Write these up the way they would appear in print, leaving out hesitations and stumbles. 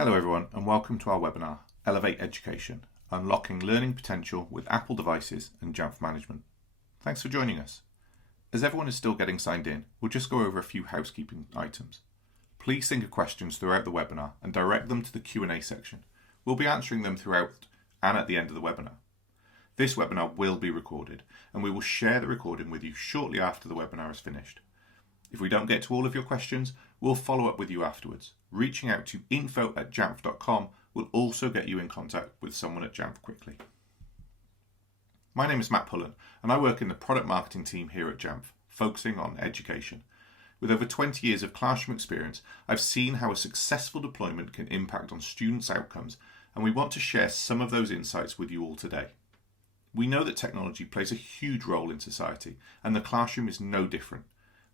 Hello everyone and welcome to our webinar, Elevate Education, Unlocking Learning Potential with Apple Devices and Jamf Management. Thanks for joining us. As everyone is still getting signed in, we'll just go over a few housekeeping items. Please think of questions throughout the webinar and direct them to the Q&A section. We'll be answering them throughout and at the end of the webinar. This webinar will be recorded and we will share the recording with you shortly after the webinar is finished. If we don't get to all of your questions, we'll follow up with you afterwards. Reaching out to info@jamf.com will also get you in contact with someone at Jamf quickly. My name is Matt Pullen and I work in the product marketing team here at Jamf, focusing on education. With over 20 years of classroom experience, I've seen how a successful deployment can impact on students' outcomes, and we want to share some of those insights with you all today. We know that technology plays a huge role in society, and the classroom is no different.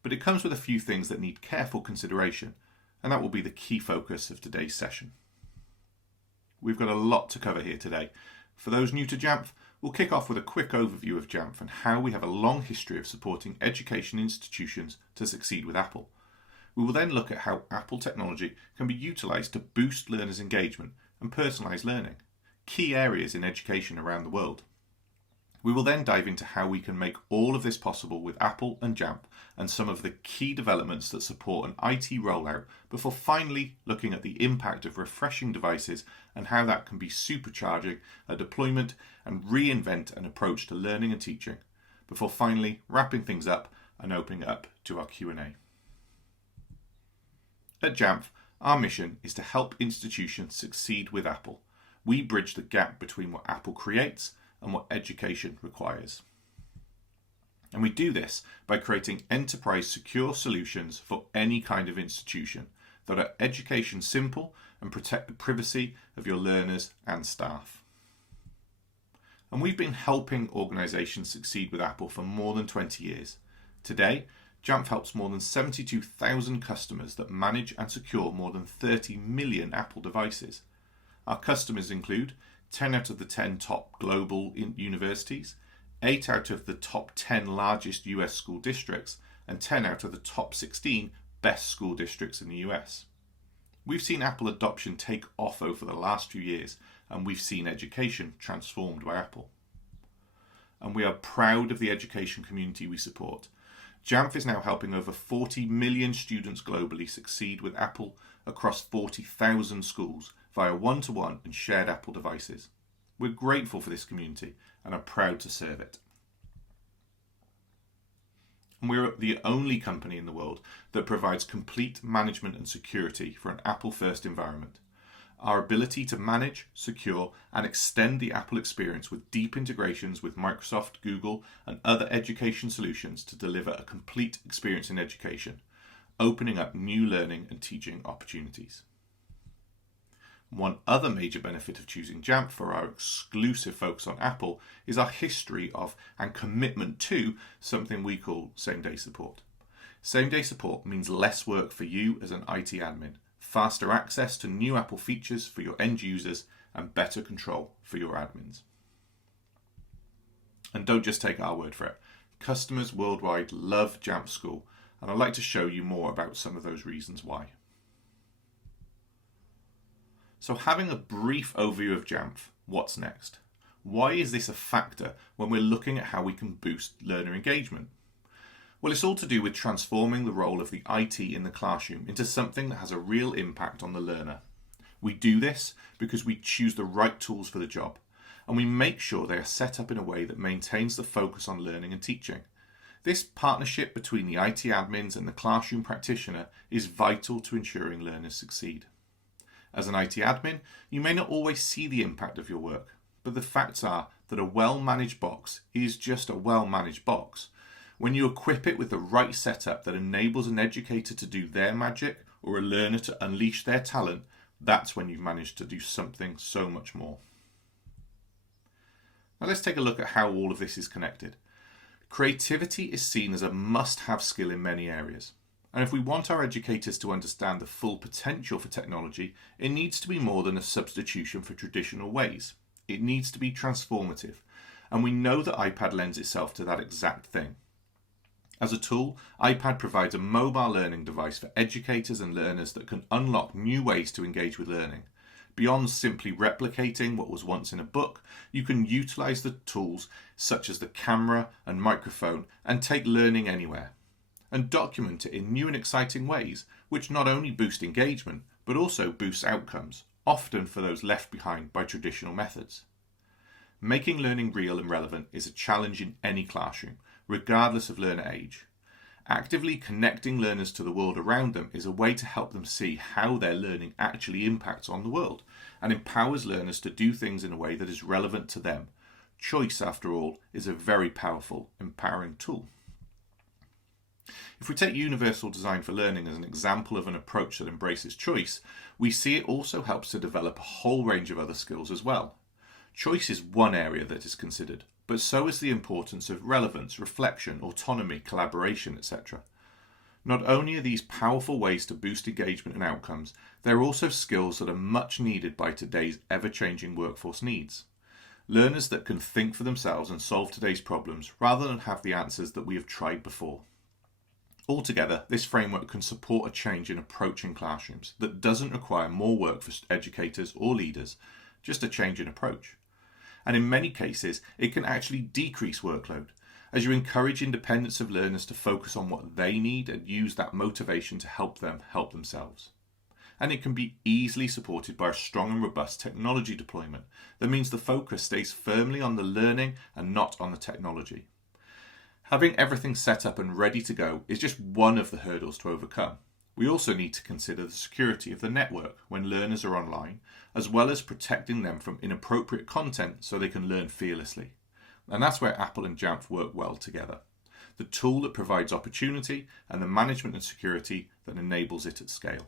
But it comes with a few things that need careful consideration, and that will be the key focus of today's session. We've got a lot to cover here today. For those new to Jamf, we'll kick off with a quick overview of Jamf and how we have a long history of supporting education institutions to succeed with Apple. We will then look at how Apple technology can be utilised to boost learners' engagement and personalise learning, key areas in education around the world. We will then dive into how we can make all of this possible with Apple and Jamf and some of the key developments that support an IT rollout before finally looking at the impact of refreshing devices and how that can be supercharging a deployment and reinvent an approach to learning and teaching before finally wrapping things up and opening up to our Q&A. At Jamf, our mission is to help institutions succeed with Apple. We bridge the gap between what Apple creates and what education requires. And we do this by creating enterprise secure solutions for any kind of institution that are education simple and protect the privacy of your learners and staff. And we've been helping organizations succeed with Apple for more than 20 years. Today, Jamf helps more than 72,000 customers that manage and secure more than 30 million Apple devices. Our customers include 10 out of the 10 top global universities, 8 out of the top 10 largest US school districts, and 10 out of the top 16 best school districts in the US. We've seen Apple adoption take off over the last few years, and we've seen education transformed by Apple. And we are proud of the education community we support. Jamf is now helping over 40 million students globally succeed with Apple across 40,000 schools via one-to-one and shared Apple devices. We're grateful for this community and are proud to serve it. And we're the only company in the world that provides complete management and security for an Apple-first environment. Our ability to manage, secure, and extend the Apple experience with deep integrations with Microsoft, Google, and other education solutions to deliver a complete experience in education, opening up new learning and teaching opportunities. One other major benefit of choosing Jamf for our exclusive focus on Apple is our history of and commitment to something we call same-day support. Same-day support means less work for you as an IT admin, faster access to new Apple features for your end users, and better control for your admins. And don't just take our word for it. Customers worldwide love Jamf School, and I'd like to show you more about some of those reasons why. So having a brief overview of Jamf, what's next? Why is this a factor when we're looking at how we can boost learner engagement? Well, it's all to do with transforming the role of the IT in the classroom into something that has a real impact on the learner. We do this because we choose the right tools for the job, and we make sure they are set up in a way that maintains the focus on learning and teaching. This partnership between the IT admins and the classroom practitioner is vital to ensuring learners succeed. As an IT admin, you may not always see the impact of your work, but the facts are that a well-managed box is just a well-managed box. When you equip it with the right setup that enables an educator to do their magic or a learner to unleash their talent, that's when you've managed to do something so much more. Now let's take a look at how all of this is connected. Creativity is seen as a must-have skill in many areas. And if we want our educators to understand the full potential for technology, it needs to be more than a substitution for traditional ways. It needs to be transformative. And we know that iPad lends itself to that exact thing. As a tool, iPad provides a mobile learning device for educators and learners that can unlock new ways to engage with learning. Beyond simply replicating what was once in a book, you can utilise the tools such as the camera and microphone and take learning anywhere, and document it in new and exciting ways, which not only boost engagement, but also boost outcomes, often for those left behind by traditional methods. Making learning real and relevant is a challenge in any classroom, regardless of learner age. Actively connecting learners to the world around them is a way to help them see how their learning actually impacts on the world and empowers learners to do things in a way that is relevant to them. Choice, after all, is a very powerful, empowering tool. If we take universal design for learning as an example of an approach that embraces choice, we see it also helps to develop a whole range of other skills as well. Choice is one area that is considered, but so is the importance of relevance, reflection, autonomy, collaboration, etc. Not only are these powerful ways to boost engagement and outcomes, they're also skills that are much needed by today's ever-changing workforce needs. Learners that can think for themselves and solve today's problems rather than have the answers that we have tried before. Altogether, this framework can support a change in approach in classrooms that doesn't require more work for educators or leaders, just a change in approach. And in many cases, it can actually decrease workload, as you encourage independence of learners to focus on what they need and use that motivation to help them help themselves. And it can be easily supported by a strong and robust technology deployment that means the focus stays firmly on the learning and not on the technology. Having everything set up and ready to go is just one of the hurdles to overcome. We also need to consider the security of the network when learners are online, as well as protecting them from inappropriate content so they can learn fearlessly. And that's where Apple and Jamf work well together. The tool that provides opportunity and the management and security that enables it at scale.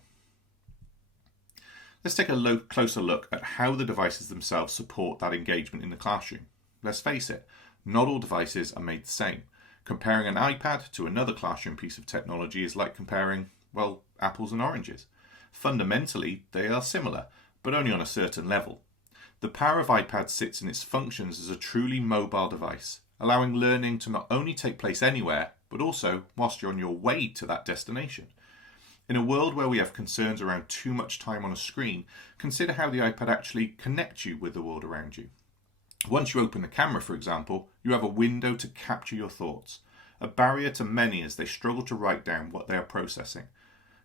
Let's take a closer look at how the devices themselves support that engagement in the classroom. Let's face it, not all devices are made the same. Comparing an iPad to another classroom piece of technology is like comparing, well, apples and oranges. Fundamentally, they are similar, but only on a certain level. The power of iPad sits in its functions as a truly mobile device, allowing learning to not only take place anywhere, but also whilst you're on your way to that destination. In a world where we have concerns around too much time on a screen, consider how the iPad actually connects you with the world around you. Once you open the camera, for example, you have a window to capture your thoughts, a barrier to many as they struggle to write down what they are processing.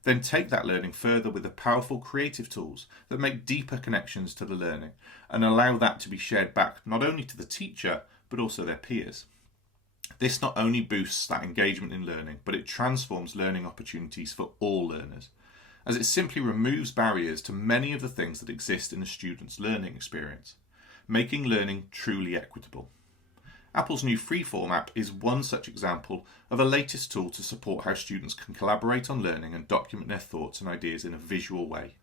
Then take that learning further with the powerful creative tools that make deeper connections to the learning and allow that to be shared back not only to the teacher, but also their peers. This not only boosts that engagement in learning, but it transforms learning opportunities for all learners, as it simply removes barriers to many of the things that exist in a student's learning experience, making learning truly equitable. Apple's new Freeform app is one such example of a latest tool to support how students can collaborate on learning and document their thoughts and ideas in a visual way.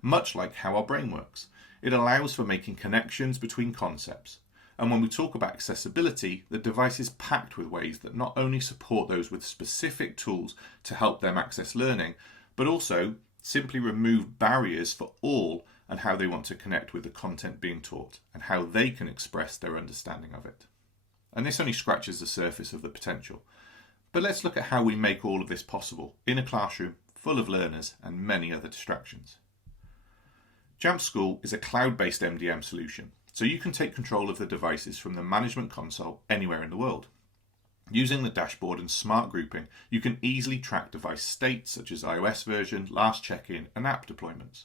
Much like how our brain works, it allows for making connections between concepts. And when we talk about accessibility, the device is packed with ways that not only support those with specific tools to help them access learning, but also simply remove barriers for all and how they want to connect with the content being taught and how they can express their understanding of it. And this only scratches the surface of the potential. But let's look at how we make all of this possible in a classroom full of learners and many other distractions. Jamf School is a cloud-based MDM solution, so you can take control of the devices from the management console anywhere in the world. Using the dashboard and smart grouping, you can easily track device states such as iOS version, last check-in, and app deployments.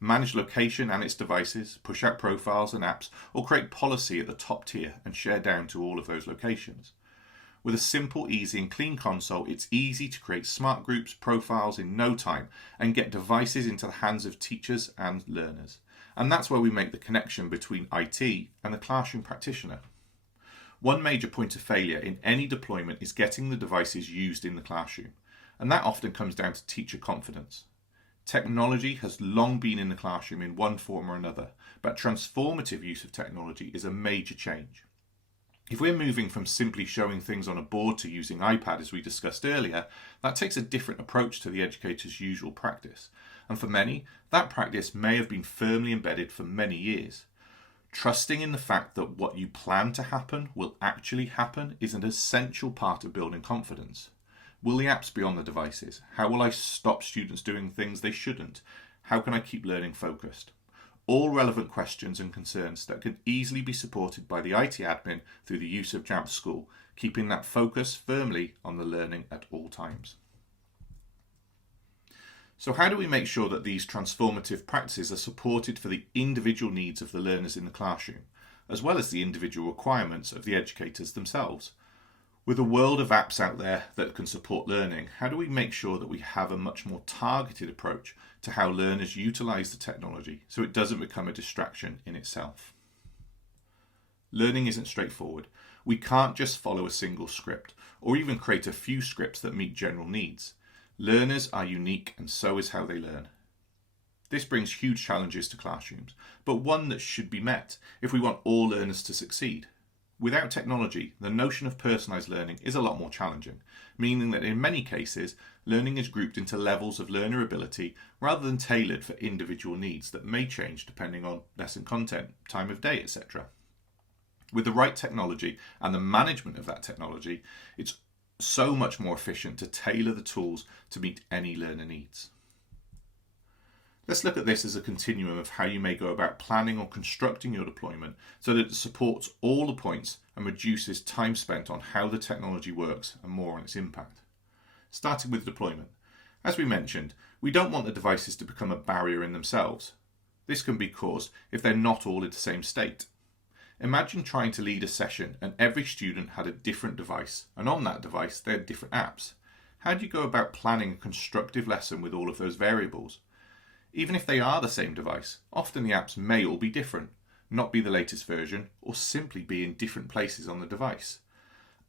Manage location and its devices, push out profiles and apps, or create policy at the top tier and share down to all of those locations. With a simple, easy and clean console, it's easy to create smart groups, profiles in no time and get devices into the hands of teachers and learners. And that's where we make the connection between IT and the classroom practitioner. One major point of failure in any deployment is getting the devices used in the classroom, and that often comes down to teacher confidence. Technology has long been in the classroom in one form or another, but transformative use of technology is a major change. If we're moving from simply showing things on a board to using iPad as we discussed earlier, that takes a different approach to the educator's usual practice. And for many, that practice may have been firmly embedded for many years. Trusting in the fact that what you plan to happen will actually happen is an essential part of building confidence. Will the apps be on the devices? How will I stop students doing things they shouldn't? How can I keep learning focused? all relevant questions and concerns that can easily be supported by the IT admin through the use of Jamf School, keeping that focus firmly on the learning at all times. So how do we make sure that these transformative practices are supported for the individual needs of the learners in the classroom, as well as the individual requirements of the educators themselves? With a world of apps out there that can support learning, how do we make sure that we have a much more targeted approach to how learners utilise the technology so it doesn't become a distraction in itself? Learning isn't straightforward. We can't just follow a single script or even create a few scripts that meet general needs. Learners are unique, and so is how they learn. This brings huge challenges to classrooms, but one that should be met if we want all learners to succeed. Without technology, the notion of personalised learning is a lot more challenging, meaning that in many cases, learning is grouped into levels of learner ability rather than tailored for individual needs that may change depending on lesson content, time of day, etc. With the right technology and the management of that technology, it's so much more efficient to tailor the tools to meet any learner needs. Let's look at this as a continuum of how you may go about planning or constructing your deployment so that it supports all the points and reduces time spent on how the technology works and more on its impact. Starting with deployment. As we mentioned, we don't want the devices to become a barrier in themselves. This can be caused if they're not all in the same state. Imagine trying to lead a session and every student had a different device, and on that device they had different apps. How do you go about planning a constructive lesson with all of those variables? Even if they are the same device, often the apps may all be different, not be the latest version, or simply be in different places on the device.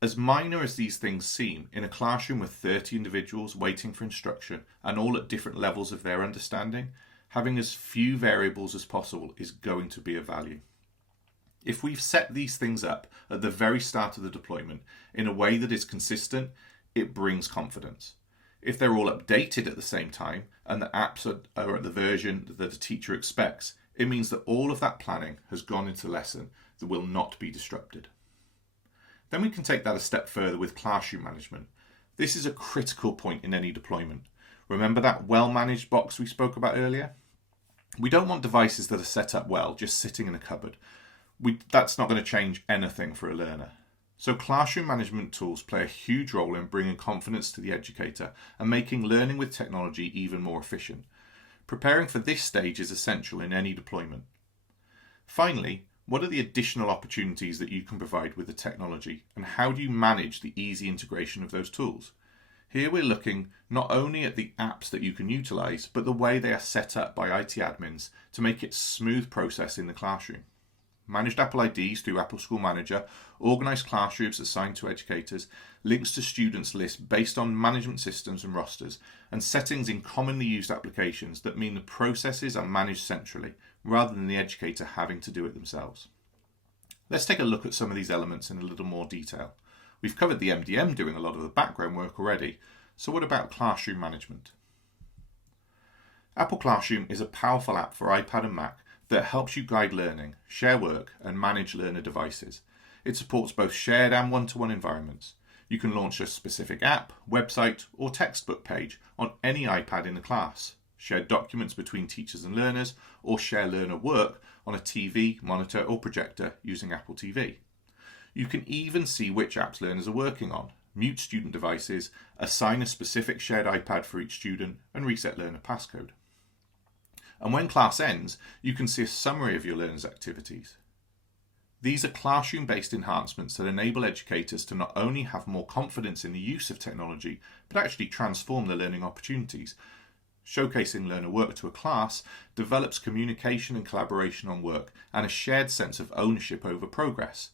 As minor as these things seem, in a classroom with 30 individuals waiting for instruction and all at different levels of their understanding, having as few variables as possible is going to be of value. If we've set these things up at the very start of the deployment in a way that is consistent, it brings confidence. If they're all updated at the same time and the apps are at the version that a teacher expects, it means that all of that planning has gone into the lesson that will not be disrupted. Then we can take that a step further with classroom management. This is a critical point in any deployment. Remember that well-managed box we spoke about earlier? We don't want devices that are set up well just sitting in a cupboard. That's not going to change anything for a learner. So classroom management tools play a huge role in bringing confidence to the educator and making learning with technology even more efficient. Preparing for this stage is essential in any deployment. Finally, what are the additional opportunities that you can provide with the technology, and how do you manage the easy integration of those tools? Here we're looking not only at the apps that you can utilize, but the way they are set up by IT admins to make it a smooth process in the classroom. Managed Apple IDs through Apple School Manager, organised classrooms assigned to educators, links to students lists based on management systems and rosters, and settings in commonly used applications that mean the processes are managed centrally, rather than the educator having to do it themselves. Let's take a look at some of these elements in a little more detail. We've covered the MDM doing a lot of the background work already, so what about classroom management? Apple Classroom is a powerful app for iPad and Mac that helps you guide learning, share work, and manage learner devices. It supports both shared and one-to-one environments. You can launch a specific app, website, or textbook page on any iPad in the class, share documents between teachers and learners, or share learner work on a TV, monitor, or projector using Apple TV. You can even see which apps learners are working on, mute student devices, assign a specific shared iPad for each student, and reset learner passcode. And when class ends, you can see a summary of your learners' activities. These are classroom-based enhancements that enable educators to not only have more confidence in the use of technology, but actually transform their learning opportunities. Showcasing learner work to a class develops communication and collaboration on work and a shared sense of ownership over progress.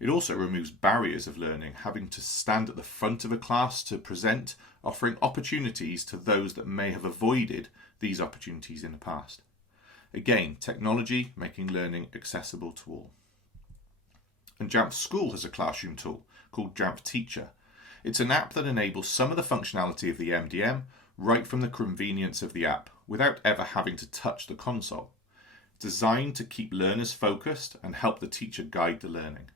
It also removes barriers of learning, having to stand at the front of a class to present, offering opportunities to those that may have avoided these opportunities in the past. Again, technology making learning accessible to all. And Jamf School has a classroom tool called Jamf Teacher. It's an app that enables some of the functionality of the MDM right from the convenience of the app without ever having to touch the console. Designed to keep learners focused and help the teacher guide the learning.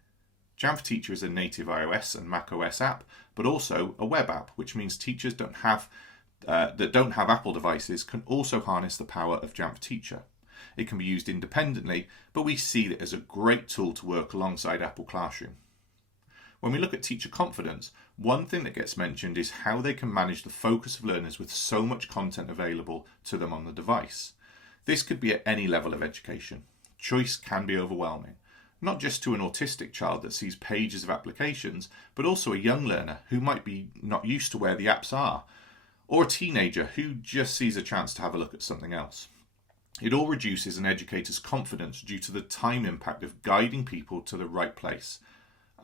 Jamf Teacher is a native iOS and macOS app, but also a web app, which means teachers that don't have Apple devices can also harness the power of Jamf Teacher. it can be used independently, but we see it as a great tool to work alongside Apple Classroom. When we look at teacher confidence, one thing that gets mentioned is how they can manage the focus of learners with so much content available to them on the device. This could be at any level of education. Choice can be overwhelming, not just to an autistic child that sees pages of applications, but also a young learner who might be not used to where the apps are, or a teenager who just sees a chance to have a look at something else. It all reduces an educator's confidence due to the time impact of guiding people to the right place.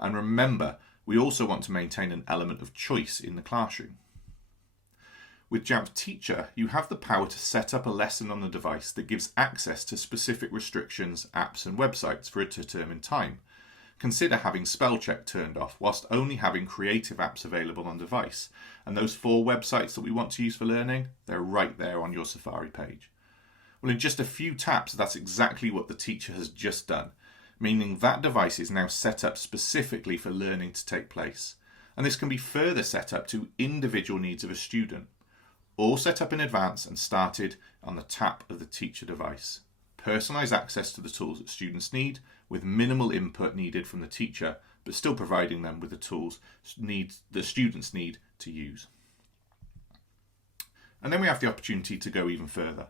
And remember, we also want to maintain an element of choice in the classroom. With Jamf Teacher, you have the power to set up a lesson on the device that gives access to specific restrictions, apps and websites for a determined time. Consider having spell check turned off whilst only having creative apps available on device. And those 4 websites that we want to use for learning, they're right there on your Safari page. Well, in just a few taps, that's exactly what the teacher has just done, meaning that device is now set up specifically for learning to take place. And this can be further set up to individual needs of a student, all set up in advance and started on the tap of the teacher device. Personalised access to the tools that students need with minimal input needed from the teacher, but still providing them with the tools the students need to use. And then we have the opportunity to go even further.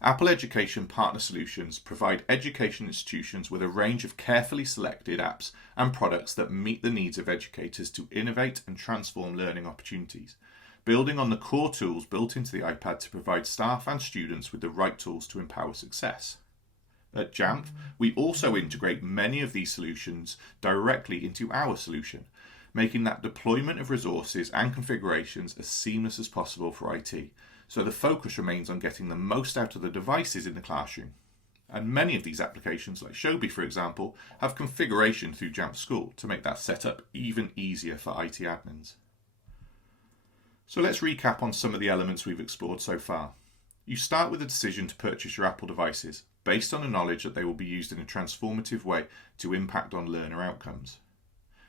Apple Education Partner Solutions provide education institutions with a range of carefully selected apps and products that meet the needs of educators to innovate and transform learning opportunities, building on the core tools built into the iPad to provide staff and students with the right tools to empower success. At Jamf, we also integrate many of these solutions directly into our solution, making that deployment of resources and configurations as seamless as possible for IT, so the focus remains on getting the most out of the devices in the classroom. And many of these applications, like Shobi for example, have configuration through Jamf School to make that setup even easier for IT admins. So let's recap on some of the elements we've explored so far. You start with a decision to purchase your Apple devices, based on the knowledge that they will be used in a transformative way to impact on learner outcomes.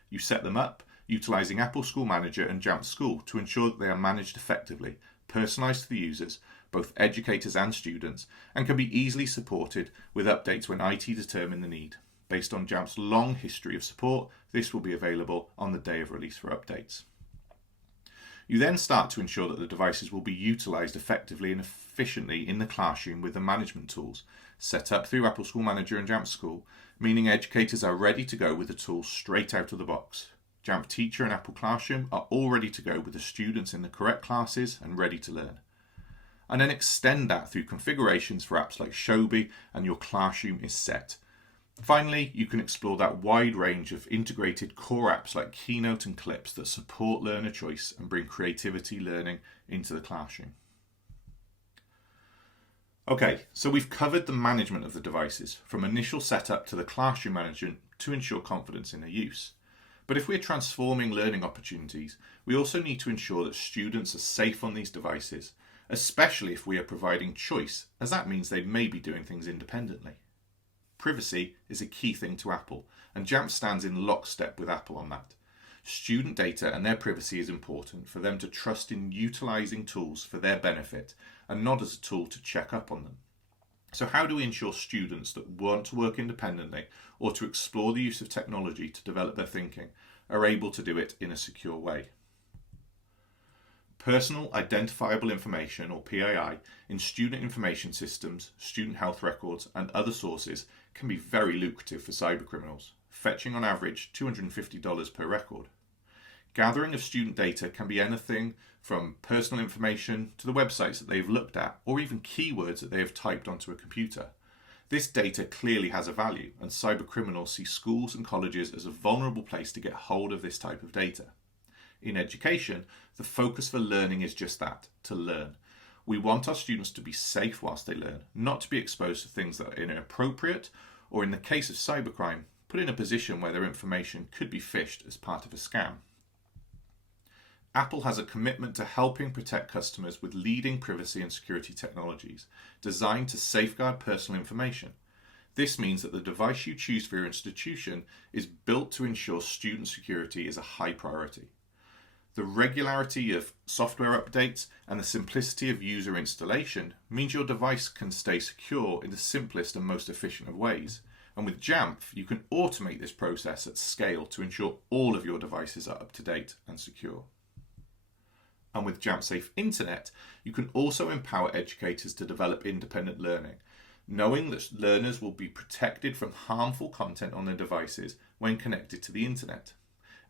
You set them up, utilising Apple School Manager and Jamf School to ensure that they are managed effectively, personalised to the users, both educators and students, and can be easily supported with updates when IT determine the need. Based on Jamf's long history of support, this will be available on the day of release for updates. You then start to ensure that the devices will be utilised effectively and efficiently in the classroom with the management tools, set up through Apple School Manager and Jamf School, meaning educators are ready to go with the tools straight out of the box. Jamf Teacher and Apple Classroom are all ready to go with the students in the correct classes and ready to learn. And then extend that through configurations for apps like Shobi, and your classroom is set. Finally, you can explore that wide range of integrated core apps like Keynote and Clips that support learner choice and bring creativity learning into the classroom. Okay, so we've covered the management of the devices, from initial setup to the classroom management to ensure confidence in their use. But if we're transforming learning opportunities, we also need to ensure that students are safe on these devices, especially if we are providing choice, as that means they may be doing things independently. Privacy is a key thing to Apple, and Jamf stands in lockstep with Apple on that. Student data and their privacy is important for them to trust in utilising tools for their benefit and not as a tool to check up on them. So how do we ensure students that want to work independently or to explore the use of technology to develop their thinking are able to do it in a secure way? Personal Identifiable Information, or PII, in student information systems, student health records and other sources can be very lucrative for cybercriminals, fetching on average $250 per record. Gathering of student data can be anything from personal information to the websites that they've looked at, or even keywords that they have typed onto a computer. This data clearly has a value, and cybercriminals see schools and colleges as a vulnerable place to get hold of this type of data. In education, the focus for learning is just that, to learn. We want our students to be safe whilst they learn, not to be exposed to things that are inappropriate, or in the case of cybercrime, put in a position where their information could be phished as part of a scam. Apple has a commitment to helping protect customers with leading privacy and security technologies designed to safeguard personal information. This means that the device you choose for your institution is built to ensure student security is a high priority. The regularity of software updates and the simplicity of user installation means your device can stay secure in the simplest and most efficient of ways. And with Jamf, you can automate this process at scale to ensure all of your devices are up to date and secure. And with Jamf Safe Internet, you can also empower educators to develop independent learning, knowing that learners will be protected from harmful content on their devices when connected to the internet,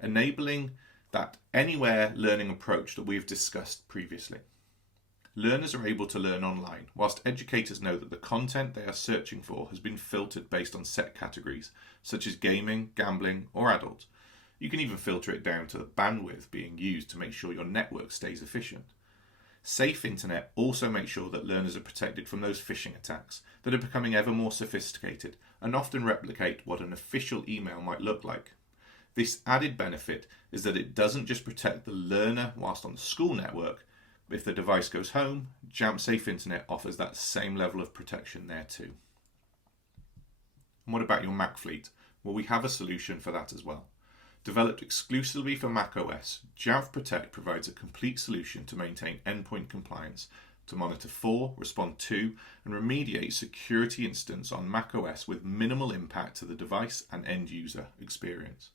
enabling that anywhere learning approach that we've discussed previously. Learners are able to learn online, whilst educators know that the content they are searching for has been filtered based on set categories, such as gaming, gambling, or adult. You can even filter it down to the bandwidth being used to make sure your network stays efficient. Safe Internet also makes sure that learners are protected from those phishing attacks that are becoming ever more sophisticated and often replicate what an official email might look like. This added benefit is that it doesn't just protect the learner whilst on the school network. If the device goes home, Jamf Safe Internet offers that same level of protection there too. And what about your Mac fleet? Well, we have a solution for that as well. Developed exclusively for macOS, Jamf Protect provides a complete solution to maintain endpoint compliance, to monitor for, respond to, and remediate security incidents on macOS with minimal impact to the device and end user experience.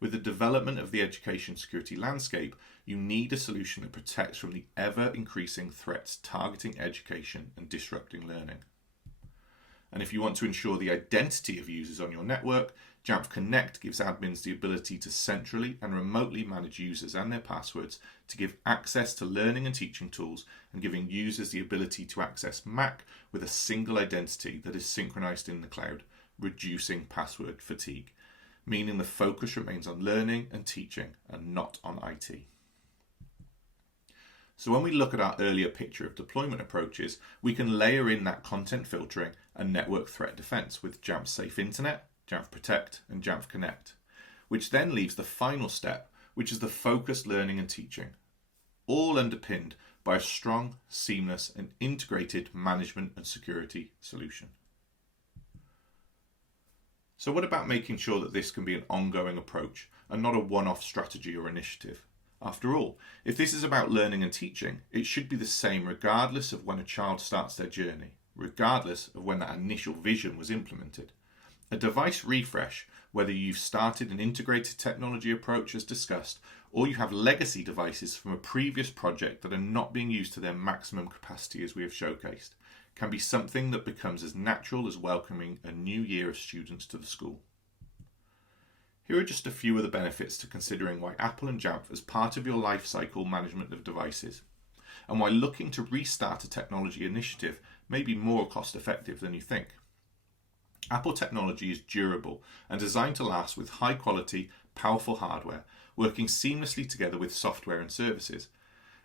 With the development of the education security landscape, you need a solution that protects from the ever-increasing threats targeting education and disrupting learning. And if you want to ensure the identity of users on your network, Jamf Connect gives admins the ability to centrally and remotely manage users and their passwords to give access to learning and teaching tools, and giving users the ability to access Mac with a single identity that is synchronized in the cloud, reducing password fatigue, meaning the focus remains on learning and teaching and not on IT. So when we look at our earlier picture of deployment approaches, we can layer in that content filtering and network threat defense with Jamf Safe Internet, Jamf Protect, and Jamf Connect, which then leaves the final step, which is the focused learning and teaching, all underpinned by a strong, seamless, and integrated management and security solution. So what about making sure that this can be an ongoing approach and not a one-off strategy or initiative? After all, if this is about learning and teaching, it should be the same regardless of when a child starts their journey, regardless of when that initial vision was implemented. A device refresh, whether you've started an integrated technology approach as discussed, or you have legacy devices from a previous project that are not being used to their maximum capacity as we have showcased, can be something that becomes as natural as welcoming a new year of students to the school. Here are just a few of the benefits to considering why Apple and Jamf as part of your life cycle management of devices, and why looking to restart a technology initiative may be more cost effective than you think. Apple technology is durable and designed to last with high quality, powerful hardware, working seamlessly together with software and services.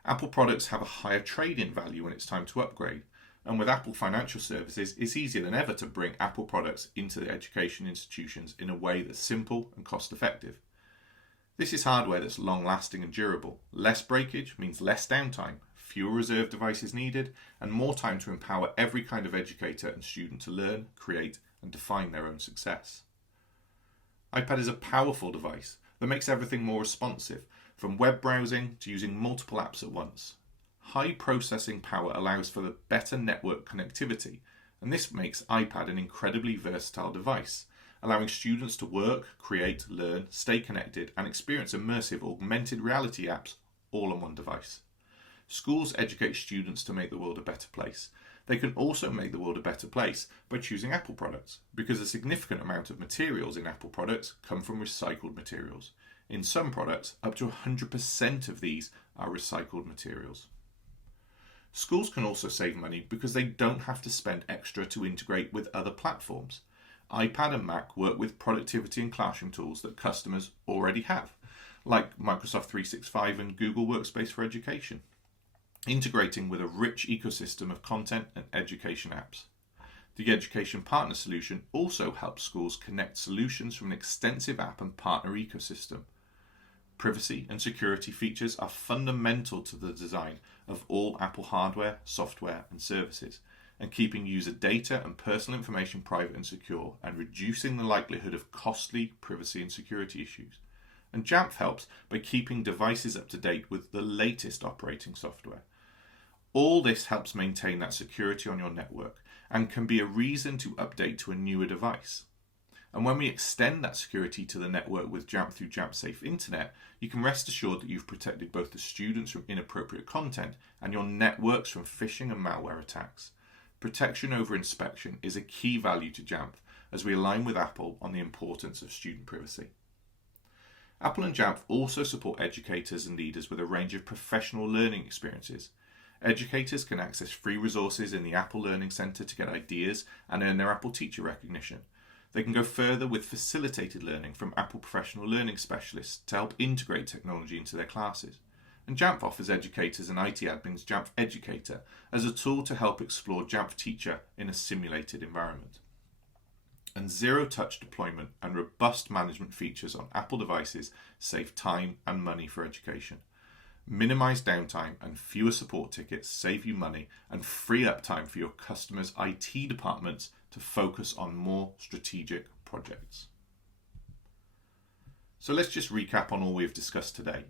Apple products have a higher trade-in value when it's time to upgrade, and with Apple Financial Services, it's easier than ever to bring Apple products into the education institutions in a way that's simple and cost-effective. This is hardware that's long-lasting and durable. Less breakage means less downtime, fewer reserve devices needed, and more time to empower every kind of educator and student to learn, create, and define their own success. iPad is a powerful device that makes everything more responsive, from web browsing to using multiple apps at once. High processing power allows for the better network connectivity, and this makes iPad an incredibly versatile device, allowing students to work, create, learn, stay connected, and experience immersive augmented reality apps all on one device. Schools educate students to make the world a better place. They can also make the world a better place by choosing Apple products, because a significant amount of materials in Apple products come from recycled materials. In some products, up to 100% of these are recycled materials. Schools can also save money because they don't have to spend extra to integrate with other platforms. iPad and Mac work with productivity and classroom tools that customers already have, like Microsoft 365 and Google Workspace for Education, integrating with a rich ecosystem of content and education apps. The Education Partner Solution also helps schools connect solutions from an extensive app and partner ecosystem. Privacy and security features are fundamental to the design of all Apple hardware, software, and services, and keeping user data and personal information private and secure, and reducing the likelihood of costly privacy and security issues. And Jamf helps by keeping devices up to date with the latest operating software. All this helps maintain that security on your network and can be a reason to update to a newer device. And when we extend that security to the network with Jamf through Jamf Safe Internet, you can rest assured that you've protected both the students from inappropriate content and your networks from phishing and malware attacks. Protection over inspection is a key value to Jamf as we align with Apple on the importance of student privacy. Apple and Jamf also support educators and leaders with a range of professional learning experiences. Educators can access free resources in the Apple Learning Center to get ideas and earn their Apple Teacher recognition. They can go further with facilitated learning from Apple Professional Learning Specialists to help integrate technology into their classes. And Jamf offers educators and IT admins Jamf Educator as a tool to help explore Jamf Teacher in a simulated environment. And zero-touch deployment and robust management features on Apple devices save time and money for education. Minimize downtime and fewer support tickets save you money and free up time for your customers' IT departments to focus on more strategic projects. So let's just recap on all we've discussed today.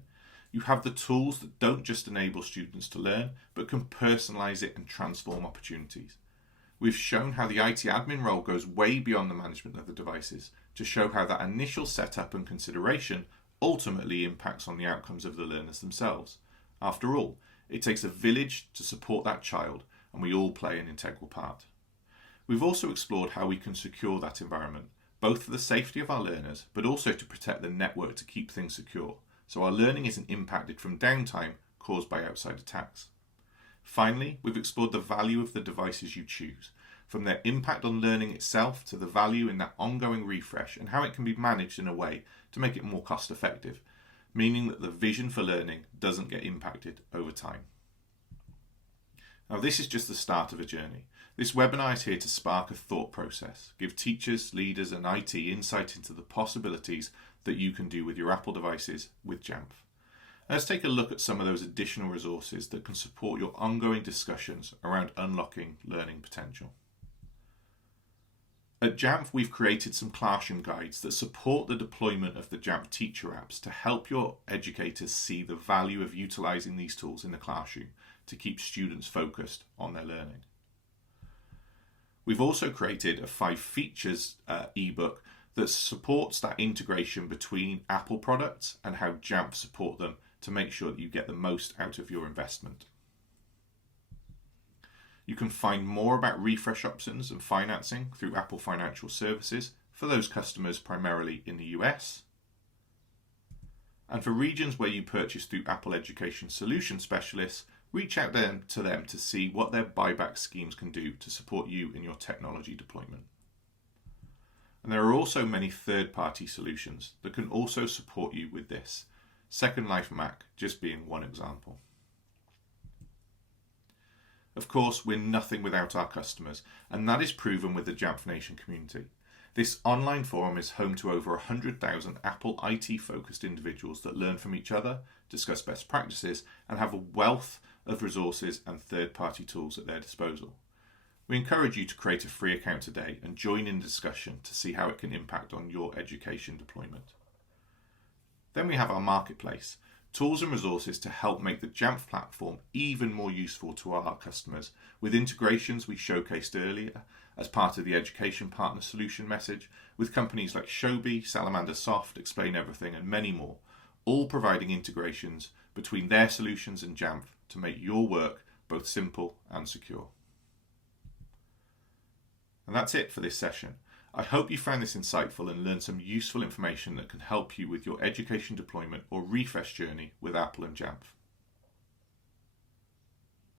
You have the tools that don't just enable students to learn, but can personalize it and transform opportunities. We've shown how the IT admin role goes way beyond the management of the devices to show how that initial setup and consideration ultimately impacts on the outcomes of the learners themselves. After all, it takes a village to support that child, and we all play an integral part. We've also explored how we can secure that environment, both for the safety of our learners, but also to protect the network to keep things secure, so our learning isn't impacted from downtime caused by outside attacks. Finally, we've explored the value of the devices you choose, from their impact on learning itself to the value in that ongoing refresh and how it can be managed in a way to make it more cost effective, meaning that the vision for learning doesn't get impacted over time. Now, this is just the start of a journey. This webinar is here to spark a thought process, give teachers, leaders and IT insight into the possibilities that you can do with your Apple devices with Jamf. Let's take a look at some of those additional resources that can support your ongoing discussions around unlocking learning potential. At Jamf, we've created some classroom guides that support the deployment of the Jamf teacher apps to help your educators see the value of utilizing these tools in the classroom to keep students focused on their learning. We've also created a 5 features ebook that supports that integration between Apple products and how Jamf support them to make sure that you get the most out of your investment. You can find more about refresh options and financing through Apple Financial Services for those customers primarily in the US. And for regions where you purchase through Apple Education Solution Specialists, reach out to them to see what their buyback schemes can do to support you in your technology deployment. And there are also many third-party solutions that can also support you with this, Second Life Mac just being one example. Of course, we're nothing without our customers, and that is proven with the Jamf Nation community. This online forum is home to over 100,000 Apple IT-focused individuals that learn from each other, discuss best practices, and have a wealth of resources and third-party tools at their disposal. We encourage you to create a free account today and join in the discussion to see how it can impact on your education deployment. Then we have our marketplace, tools and resources to help make the Jamf platform even more useful to our customers, with integrations we showcased earlier as part of the Education Partner Solution message, with companies like Shobi, Salamander Soft, Explain Everything, and many more, all providing integrations between their solutions and Jamf to make your work both simple and secure. And that's it for this session. I hope you found this insightful and learned some useful information that can help you with your education deployment or refresh journey with Apple and Jamf.